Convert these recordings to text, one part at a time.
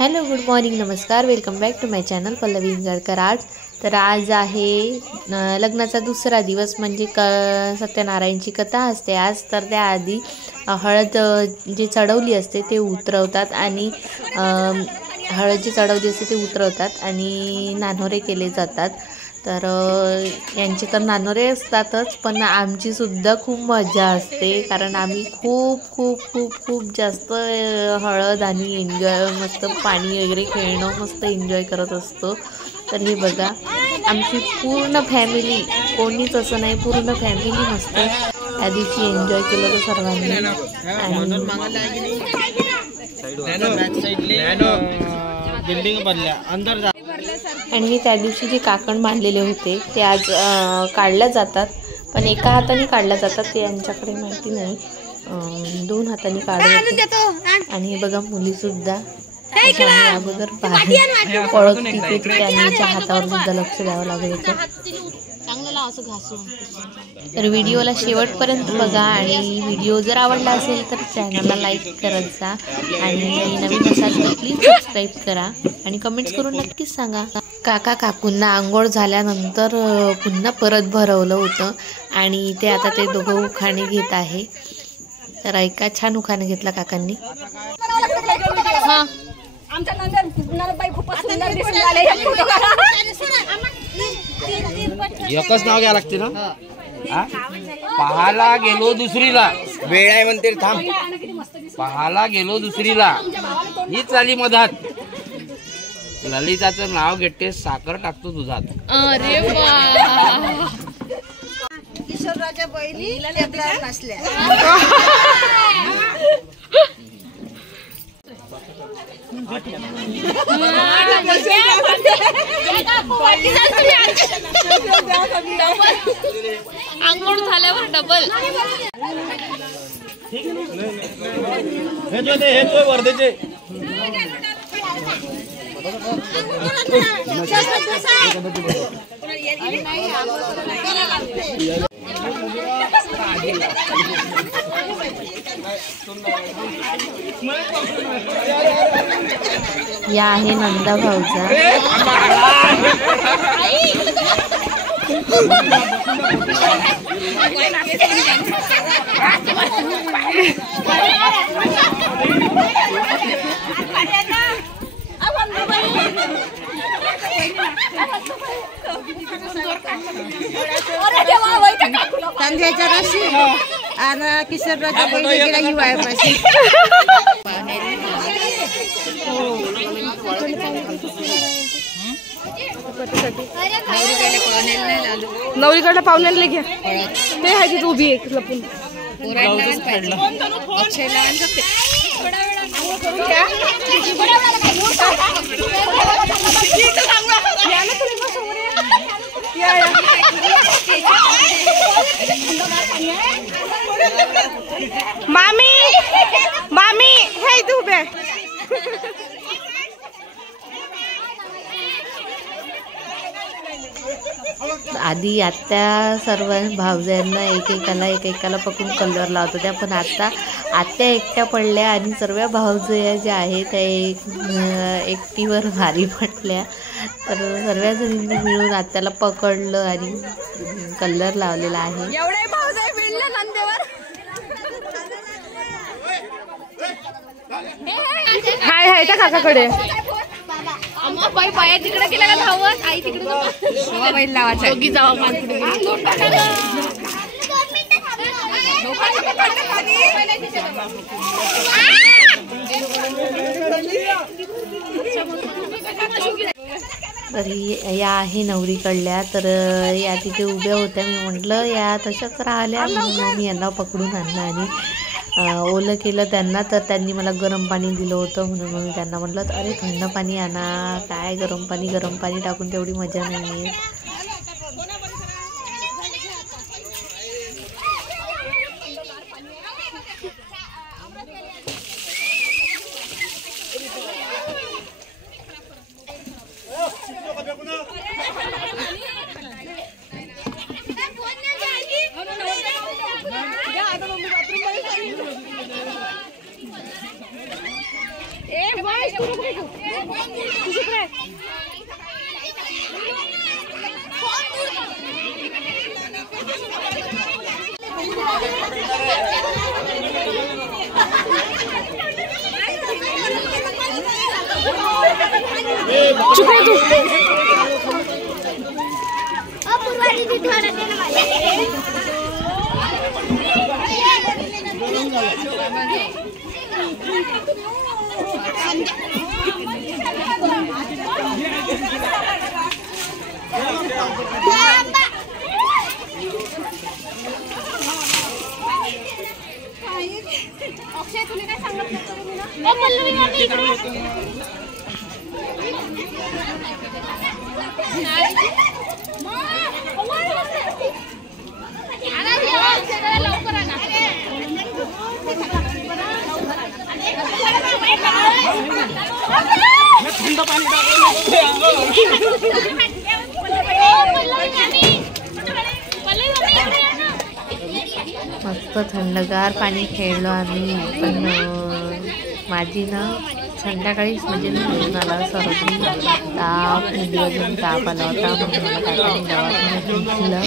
Hello, good morning, नमस्कार, welcome back to my channel Pallavi Ingalkar. आज आहे लग्नाचा दुसरा दिवस, म्हणजे सत्यनारायणची कथा असते आज। तर त्याआधी हळद जी चढवली असते ते उतरवतात आणि हळद जी चढवली असते ते उतरवतात आणि नानोरे केले जातात। तर यांचे तर नानोरे असतातच, पण आमची सुद्धा खूप मजा असते, कारण आम्ही खूप खूप खूप खूप जास्त हळद आणि एन्जॉय, मस्त पाणी वगैरे खेळणं, मस्त एन्जॉय करत असतो। तर हे बघा, आमची पूर्ण फॅमिली, कोणीच असं नाही, पूर्ण फॅमिली मस्त त्या दिवशी एन्जॉय केलं तर सर्वांनी। आणि त्या दिवशी जे काकण बांधलेले होते ते आज काढल्या जातात, पण एका हाताने काढल्या जातात, ते यांच्याकडे माहिती नाही, दोन हाताने काढतात। आणि बघा, मुली सुद्धा अगोदर बाहेर पळत तिथे त्यांच्या हातावर सुद्धा लक्ष द्यावं लागत होतं। तर व्हिडिओला शेवटपर्यंत बघा, आणि व्हिडिओ जर आवडला असेल तर चॅनलला लाईक करत जा, आणि नवीन असाल तर प्लीज सबस्क्राईब करा, आणि कमेंट्स करून नक्कीच सांगा। काका काकूंना आंघोळ झाल्यानंतर पुन्हा परत भरवलं होतं, आणि ते आता ते दोघं उखाणे घेत आहे। तर ऐका, छान उखाणे घेतला काकांनी। एकच नाव घ्या लागते ना। पहाला गेलो दुसरीला, वेळ आहे म्हणते, थांब। पहाला गेलो दुसरीला, ही चाली मधात, ललिताचं नाव घेते, साखर टाकतो दुधात। अरे वा, किशोरराजा बैली टेबलावर नसल्या। आंघोळ झाल्यावर डबल। हे तो वर्धेचे या आहे नंदा भाऊजा। संध्याच्या राशी आणि किशोरराजा बैली गेला हिवाळ्या पाशी। नवरीकडे पाहुण्याला घ्या, ते आहे तिथे उभी आहे लपून। मामी मामी हे तू उभे। आधी आत्या सर्व भावजांना एकेकाला पकडून कलर लावत होत्या, पण आता आत्या एकट्या पडल्या आणि सर्व भावजया ज्या आहेत त्या एकटीवर भारी पडल्या। तर सर्व जणींनी मिळून आत्याला पकडलं आणि कलर लावलेला आहे। हाय हाय त्या काकाकडे पाया तिकडे गेला का धावत, आई तिकडे बैल लावायचा जावा तर या आहे नवरीकडल्या। तर या तिथे उभ्या होत्या, मी म्हटलं या तशाच राहिल्या, म्हणून मी यांना पकडून आणलं आणि ओलं केलं त्यांना। तर त्यांनी मला गरम पाणी दिलं होतं, म्हणून मी त्यांना म्हटलं अरे थंड पाणी आणा, काय गरम पाणी टाकून तेवढी मजा नाही आहे। ए चुप रे तू. अक्षय तुला काय सांगितलं? मस्त थंडगार पाणी खेळलो आम्ही. पण माझी ना संध्याकाळीच म्हणजे घेऊन आला सर्दी, ताप, अजून ताप आला होता. म्हणून मला काकाने दवाखान्यात घेतलं.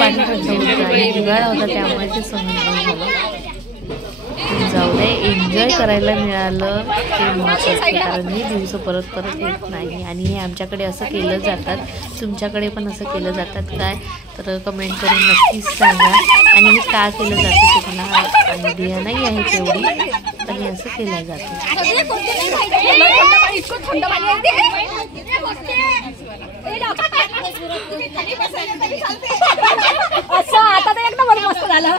पाणी थंड होतं आणि हिवाळा होता त्यामुळे ते सहन नाही झालं. जाऊ दे, एन्जॉय करायला मिळालं ते महत्त्वाचं, कारण हे दिवस परत परत येत नाही. आणि हे आमच्याकडे असं केलं जातात. तुमच्याकडे पण असं केलं जातात काय तर कमेंट करून नक्कीच सांगा. आणि हे का केलं जातं ते मला आयडिया नाही आहे तेवढी, पण हे असं केलं जातं. आता तर एकदम मस्त झालं.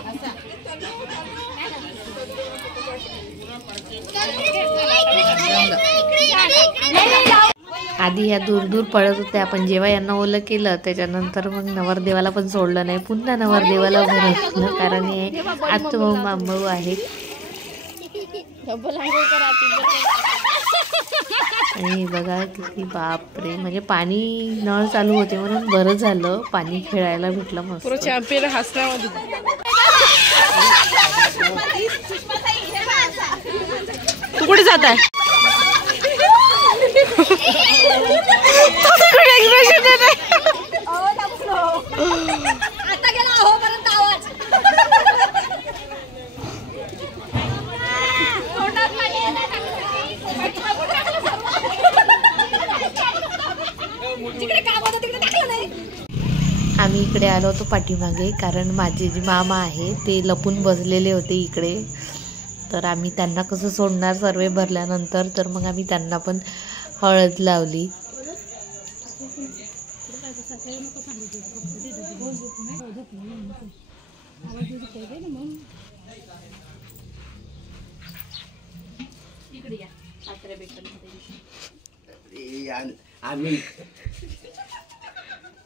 आधी ह्या दूर दूर पळत होत्या, पण जेव्हा यांना ओलं केलं त्याच्यानंतर मग नवरदेवाला पण सोडलं नाही. पुन्हा नवरदेवाला भरवलं, कारण हे आतू मांबू आहेत. आणि बघा किती बापरे, म्हणजे पाणी नळ चालू होते म्हणून बरं झालं, पाणी खेळायला भेटलं मस्त. चॅम्पियन हसण्यामध्ये. तू कुठे जात आहे? आता गेला हो पर्यंत आवाज. जिकडे काम होतं तिकडे टाकलं नाही. आम्ही इकडे आलो होतो पाठीमागे, कारण माझे जे मामा आहे ते लपून बसलेले होते इकडे. तर आम्ही त्यांना कसं सोडणार सर्वे भरल्यानंतर, तर मग आम्ही त्यांना पण हळद लावली. आम्ही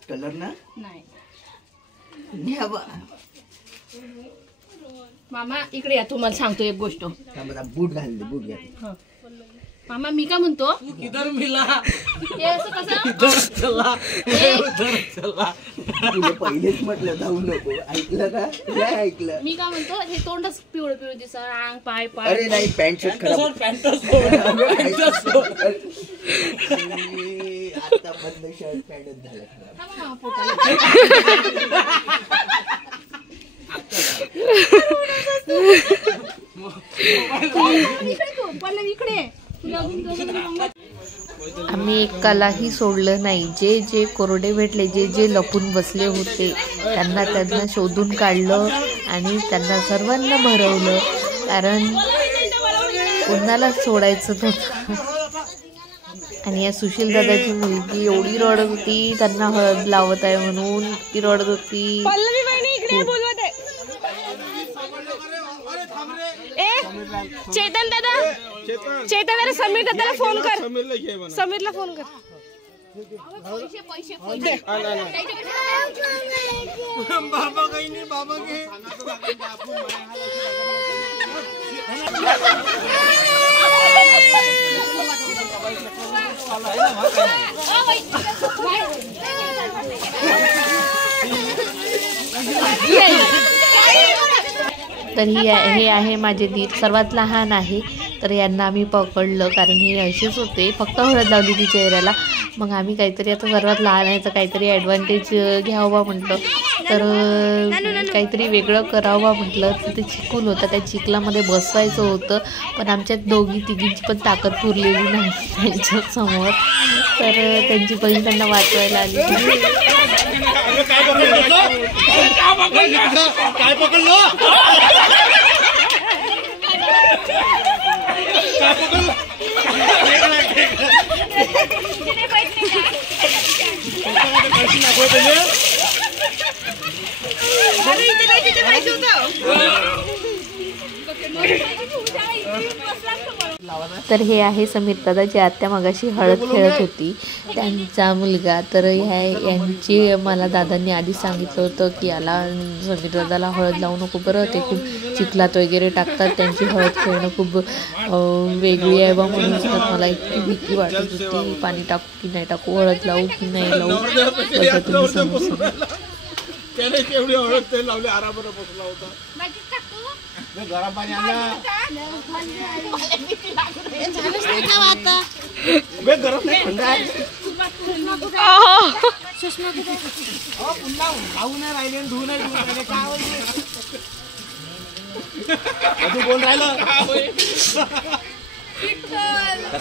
कलर ना नाही मामा इकडे या, तुम्हाला सांगतो एक गोष्ट. बूट घालले, बूट घाल. मामा मी काय म्हणतो, किधर मिला हे असं कसं चला पहिलेच म्हटलं जाऊ नको, ऐकलं का? नाही ऐकलं. मी काय म्हणतो, हे तोंडच पिवळं पिवळं दिसत, अंग पाय पाय. अरे नाही, पॅन्ट शर्ट खराब. आता बंद शर्ट पॅन्टच झालं इकडे. आम्ही एकालाही सोडलं नाही. जे जे कोरडे भेटले, जे जे लपून बसले होते त्यांना शोधून काढलं आणि त्यांना सर्वांना भरवलं, कारण कोणालाच सोडायचं नव्हतं. आणि या सुशील दादाची मुलगी एवढी रडत होती, त्यांना हळद लावत आहे म्हणून ती रडत होती. चेतन दादा, समीर दादाला फोन कर, समीरला फोन कर. बाबा काही नाही, बाबा घे. तर हे आहे माझे दीर, सर्वात लहान आहे. तर यांना आम्ही पकडलं कारण हे असेच होते, फक्त हळद लावली ती चेहऱ्याला. मग आम्ही काहीतरी आता सर्वात लहान आहे तर काहीतरी ॲडव्हान्टेज घ्यावं म्हटलं, तर काहीतरी वेगळं करावं म्हटलं. तर ते चिखल होतं, त्या चिखलामध्ये बसवायचं होतं, पण आमच्यात दोघी तिघींची पण ताकद पुरलेली नाही त्यांच्यासमोर. तर त्यांची बहीण त्यांना वाचवायला आली. तर हे आहे समीर दादा, जे आत्या मगाशी हळद खेळत होती, त्यांचा मुलगा. तर यांची मला दादांनी आधी सांगितलं होतं की याला समीर दादाला हळद लावू नको बरं, ते खूप चिखलात वगैरे टाकतात, त्यांची हळद खेळणं खूप वेगळी आहे बा. म्हणून मला इतकी भीती वाटत होती, पाणी टाकू की नाही टाकू, हळद लावू की नाही लावू. एवढी हळद ते लावली, आरामात बसला होता. गरम पाणी गरम नाही, थंड आहे. खाऊ नाही राहिले, धुऊ नाही राहिले, काय कोण राहिलं?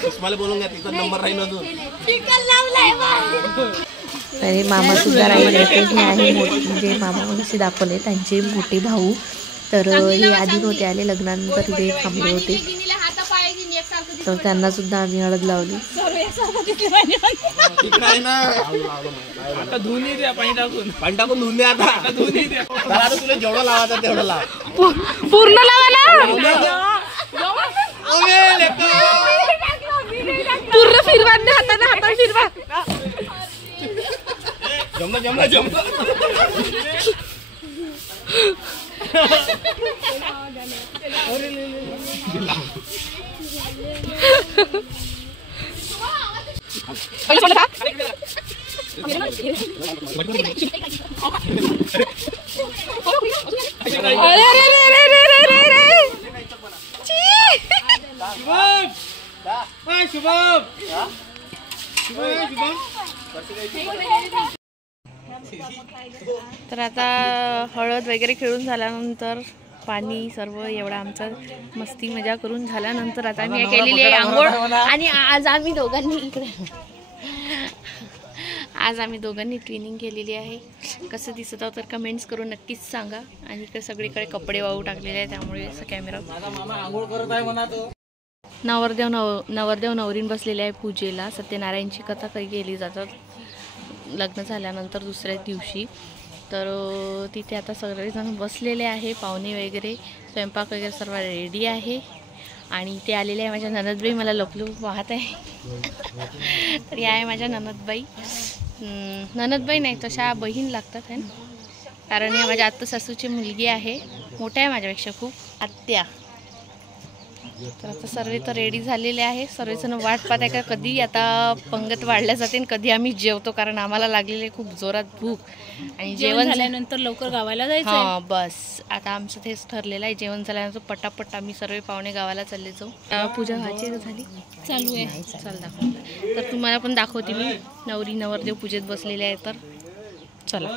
सुषमाला बोलून घ्या, तिचा नंबर राहील अजून. आणि मामा सुद्धा राहिले होते. हे आहे मोठे, जे मामा मगाशी दाखवले त्यांचे मोठे भाऊ. तर हे आधी नव्हते आले, लग्नानंतर इथे थांबले होते, तर त्यांना सुद्धा आम्ही हळद लावली. पाणी टाकून धुवून द्या आता. तुला जेवढं लावायचं तेवढं लाव, पूर्ण लावा ना, पूर्ण फिरवा हाताने, हाताने फिरवा. जमलं जमलं जमलं. तर आता हळद वगैरे खेळून झाल्यानंतर पाणी सर्व एवढा आमचा मस्ती मजा करून झाल्यानंतर आता आम्ही केलेली आहे आंघोळ. आणि आज आम्ही दोघांनी ट्रेनिंग केलेली आहे. कसं दिसत आहे तर कमेंट्स करून नक्कीच सांगा. आणि इकडे सगळीकडे कपडे वाहू टाकलेले आहे, त्यामुळे असं कॅमेरा. नवरदेव नवरीन बसलेले आहे पूजेला. सत्यनारायणची कथा काही केली जातात लग्न झाल्यानंतर दुसऱ्या दिवशी. तर तिथे आता सगळेजण बसलेले आहे, पाहुणे वगैरे, स्वयंपाक वगैरे सर्व रेडी आहे. आणि इथे आलेले आहे माझ्या ननदबाई, मला लपलूप पाहत आहे. तर या आहे माझ्या ननदबाई. ननदबाई नाही, तशा बहीण लागतात आहे ना, कारण या माझ्या आत्ता सासूची मुलगी आहे, मोठ्या आहे माझ्यापेक्षा खूप, आत्या. तर आता सर्व तर रेडी झालेले आहे. सर्वजण वाट पाहत आहे का कधी आता पंगत वाढल्या जाते आणि कधी आम्ही जेवतो, कारण आम्हाला लागलेले खूप जोरात भूक. आणि जेवण झाल्यानंतर लवकर गावाला जायचं. हां बस, आता आमचं तेच ठरलेलं आहे. जेवण झाल्यानंतर पटापट आम्ही सर्व पाहुणे गावाला चालले जाऊ. पूजा व्हायची झाली, चालू आहे. चल दाखव. तर तुम्हाला पण दाखवते मी. नवरी नवरदेव पूजेत बसलेले आहे, तर चला.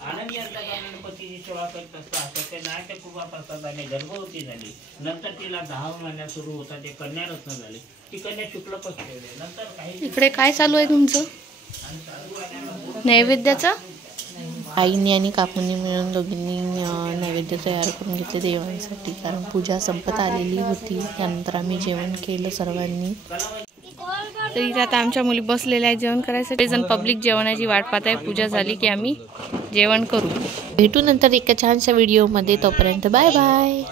आनंदी गणपतीची सेवा करत असता सत्यनारायणच्या कृपा प्रसादाने गर्भवती झाली. नंतर तिला 10 महिन्यात सुरू होता ते कन्यारत्न झाले. ती कन्या शुक्ल पक्ष ठेवले. नंतर काही इकडे काय चालू आहे तुमचं नैवेद्याचं? आईने आणि काकूंनी मिळून दोघींनी नैवेद्य तयार करून घेतले देवांसाठी, कारण पूजा संपत आलेली होती. त्यानंतर आम्ही जेवण केलं सर्वांनी. तर इथे आता आमच्या मुली बसलेल्या आहेत जेवण करायसाठी. जण पब्लिक जेवणाची वाट पाहत आहे. पूजा झाली की आम्ही जेवण करू. भेटू नंतर एका छानशा व्हिडिओमध्ये. तोपर्यंत बाय बाय.